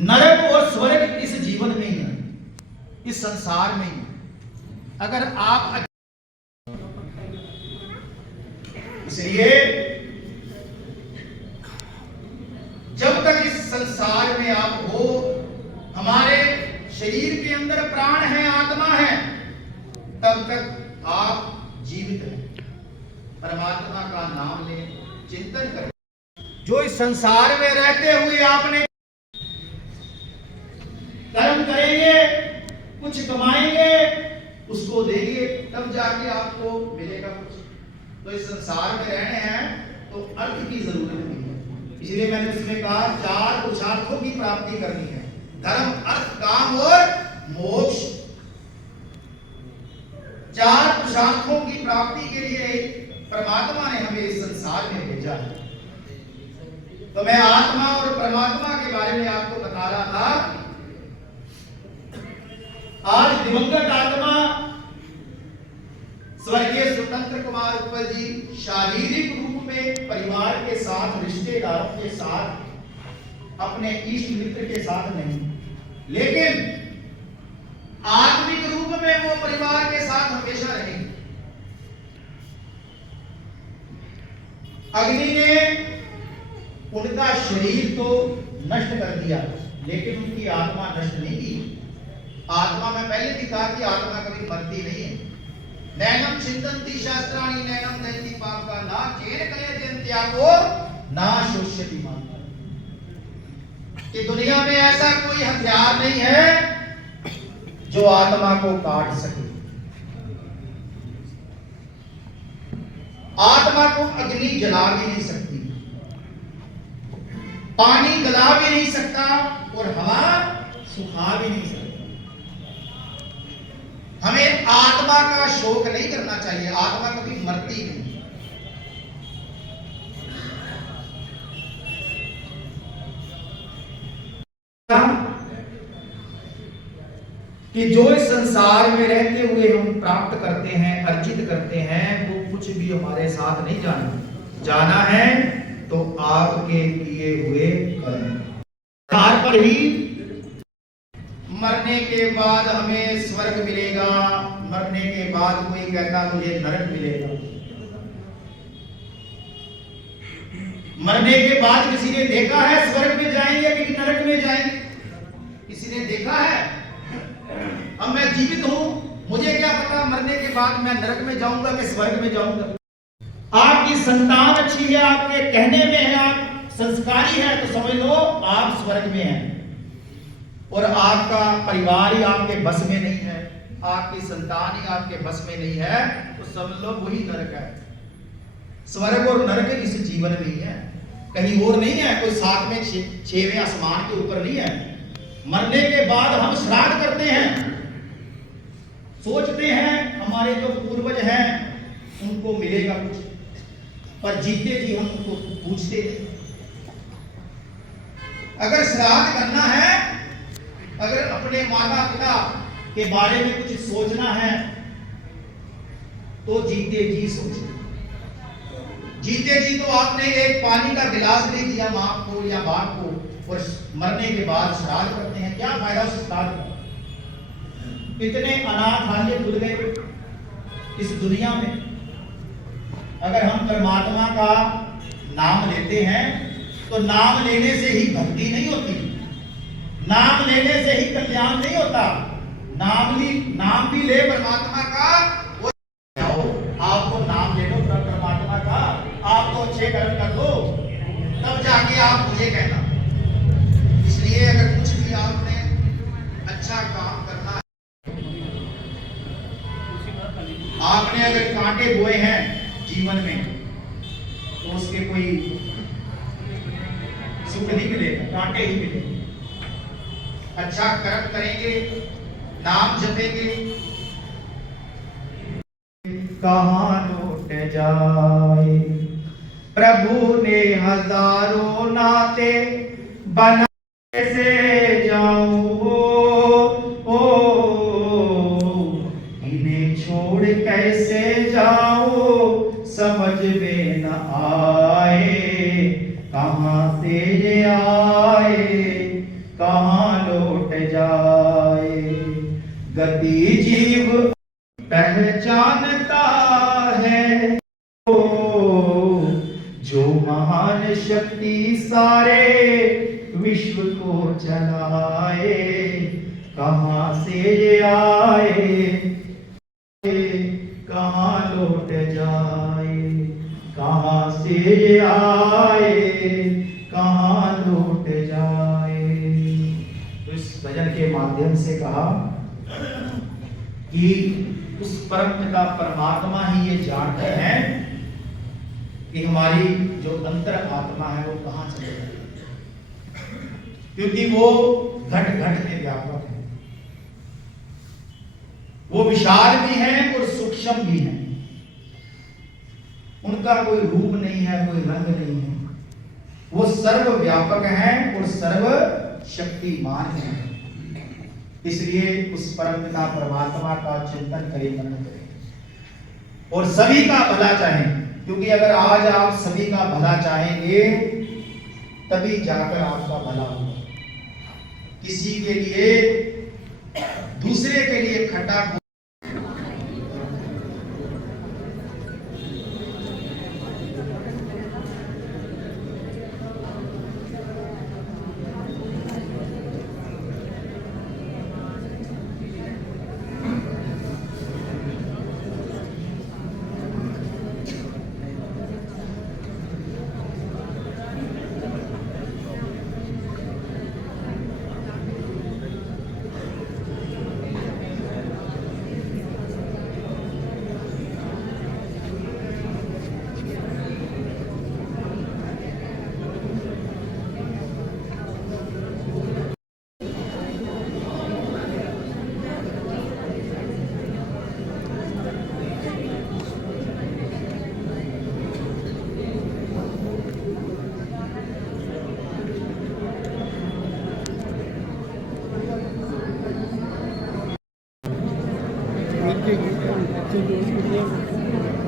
नरक और स्वर्ग इस जीवन में ही है, इस संसार में ही। अगर आप इसलिए जब तक इस संसार में आप हो, हमारे शरीर के अंदर प्राण है, आत्मा है, तब तक आप जीवित हैं। परमात्मा का नाम लें, चिंतन करें। जो इस संसार में रहते हुए आपने कर्म करेंगे, कुछ कमाएंगे, उसको देंगे, तब जाके आपको मिलेगा कुछ। तो इस संसार में रहने हैं तो अर्थ की जरूरत नहीं है। इसलिए मैंने उसमें कहा 4 पुरुषार्थों की प्राप्ति करनी है, धर्म, अर्थ, काम और मोक्ष। 4 पुरुषार्थों की प्राप्ति के लिए परमात्मा ने हमें इस संसार में भेजा है। तो मैं आत्मा और परमात्मा के बारे में आपको बता रहा था। आज दिवंगत आत्मा स्वर्गीय स्वतंत्र कुमार उत्पल जी शारीरिक रूप में परिवार के साथ, रिश्तेदारों के साथ, अपने इष्ट मित्र के साथ नहीं, लेकिन आत्मिक रूप में वो परिवार के साथ हमेशा रहे। अग्नि ने उनका शरीर तो नष्ट कर दिया, लेकिन उनकी आत्मा नष्ट नहीं की। आत्मा में पहले भी कहा कि आत्मा कभी मरती नहीं है। नैनम चिंतन्ति शास्त्राणि नैनम नैति पाप का ना चेन कले त्यागो ना शोष्यति माता। कि दुनिया में ऐसा कोई हथियार नहीं है जो आत्मा को काट सके। आत्मा को अग्नि जला भी नहीं सकती, पानी गला भी नहीं सकता और हवा सुखा भी नहीं सकता। हमें आत्मा का शोक नहीं करना चाहिए। आत्मा कभी मरती नहीं। कि जो इस संसार में रहते हुए हम प्राप्त करते हैं, अर्जित करते हैं, वो कुछ भी हमारे साथ नहीं जाना है। तो आपके किए हुए कर्म पर ही मरने के बाद हमें स्वर्ग मिलेगा, मरने के बाद कोई कहता मुझे नरक मिलेगा। मरने के बाद किसी ने देखा है स्वर्ग में जाएंगे कि नरक में जाएंगे? किसी ने देखा है? अब मैं जीवित हूं, मुझे क्या पता मरने के बाद मैं नरक में जाऊंगा कि स्वर्ग में जाऊंगा। आपकी संतान अच्छी है, आपके कहने में है, आप संस्कारी है, तो समझ लो आप स्वर्ग में हैं। और आपका परिवार ही आपके बस में नहीं है, आपकी संतान ही आपके बस में नहीं है, तो समझ लो वही नरक है। स्वर्ग और नरक इस जीवन में ही है, कहीं और नहीं है। कोई साथ में 6वें आसमान के ऊपर नहीं है। मरने के बाद हम श्राद्ध करते हैं, सोचते हैं हमारे जो पूर्वज हैं उनको मिलेगा कुछ, पर जीते जी हम उनको पूछते हैं। अगर श्राद्ध करना है, अगर अपने माता पिता के बारे में कुछ सोचना है, तो जीते जी सोचें। जीते जी तो आपने एक पानी का गिलास नहीं दिया मां को या बाप को, और मरने के बाद श्राद्ध करते हैं, क्या फायदा उस श्राद्ध का? कितने अनाथालय खुल गए इस दुनिया में। अगर हम परमात्मा का नाम लेते हैं तो नाम लेने से ही भक्ति नहीं होती, नाम लेने से ही कल्याण नहीं होता। नाम भी ले परमात्मा का, आपको नाम ले लो परमात्मा का, आप तो अच्छे कर्म कर लो, तब जाके आप मुझे कहना। इसलिए अगर कुछ भी आपने अच्छा काम करना है, आपने अगर कांटे बोए हैं जीवन में, तो उसके कोई सुख नहीं मिलेगा, कांटे ही मिलेंगे। अच्छा कर्म करेंगे, नाम जपेंगे, कहां लौट जाए प्रभु ने हजारों नाते बना से जाऊं इन्हें छोड़ कैसे जाऊं समझ में न आए। कहां से ये आए, कहां शक्ति सारे विश्व को चलाए, कहां से ये आए, कहां लौट जाए, कहां से ये आए, कहां लौट जाए। तो इस भजन के माध्यम से कहा कि उस परम पिता परमात्मा ही ये जानते हैं कि हमारी जो अंतर आत्मा है वो कहां चले गई, क्योंकि वो घट घट में व्यापक है, वो विशाल भी हैं और सूक्ष्म भी हैं, उनका कोई रूप नहीं है, कोई रंग नहीं है, वो सर्व व्यापक हैं और सर्व शक्तिमान हैं। इसलिए उस परमपिता परमात्मा का चिंतन करें, मनन करें और सभी का भला चाहें, क्योंकि अगर आज आप सभी का भला चाहेंगे तभी जाकर आपका भला होगा। किसी के लिए, दूसरे के लिए खट्टा Thank you.